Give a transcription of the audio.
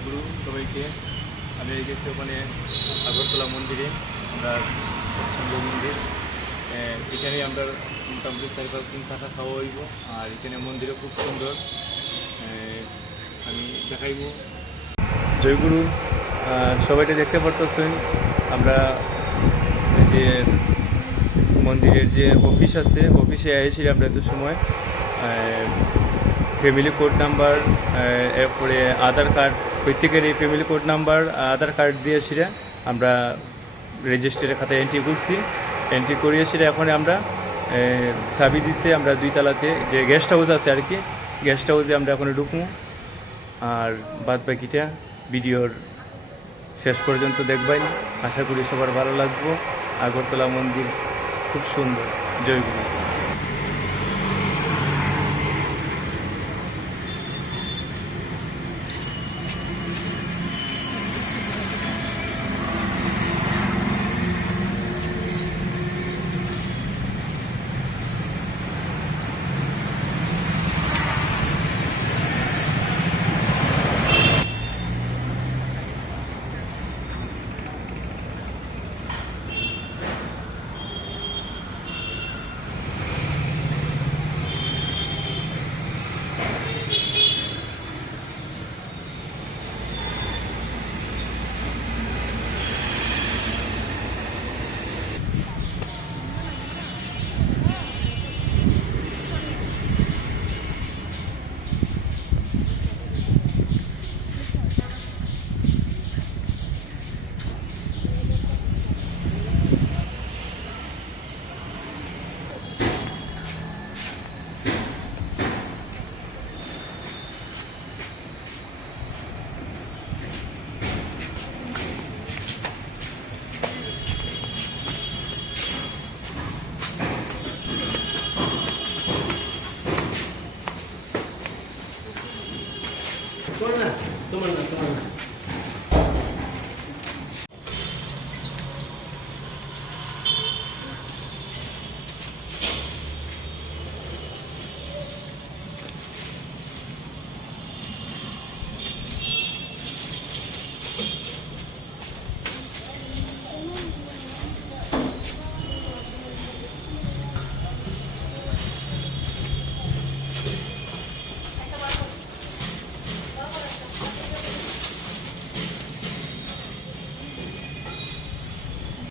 জয়গুরু সবাইকে। আমি গেছি ওখানে আগরতলা মন্দিরে, আমরা সৎসঙ্গ মন্দির। এখানে আমরা মোটামুটি 4-5 দিন থাকা খাওয়া হইব। আর এখানে মন্দিরও খুব সুন্দর, আমি দেখাইব। জয়গুরু সবাইটা দেখতে পারতেছেন। আমরা যে মন্দিরের যে অফিস আছে, অফিসে এসেছি আমরা এত সময়। ফ্যামিলি কোড নাম্বার, এরপরে আধার কার্ড, প্রত্যেকের এই ফ্যামিলি কোড নাম্বার আধার কার্ড দিয়েছি, আমরা রেজিস্ট্রির খাতায় এন্ট্রি করছি। এন্ট্রি করিয়েছি, এখন আমরা চাবি দিচ্ছে, আমরা 2 তলাতে যে গেস্ট হাউস আছে আর কি, গেস্ট হাউসে আমরা এখন ঢুকবো। আর বাদ বাকিটা ভিডিওর শেষ পর্যন্ত দেখবেন, আশা করি সবার ভালো লাগবে। আগরতলা মন্দির খুব সুন্দর। জয়গুরু। তোমার না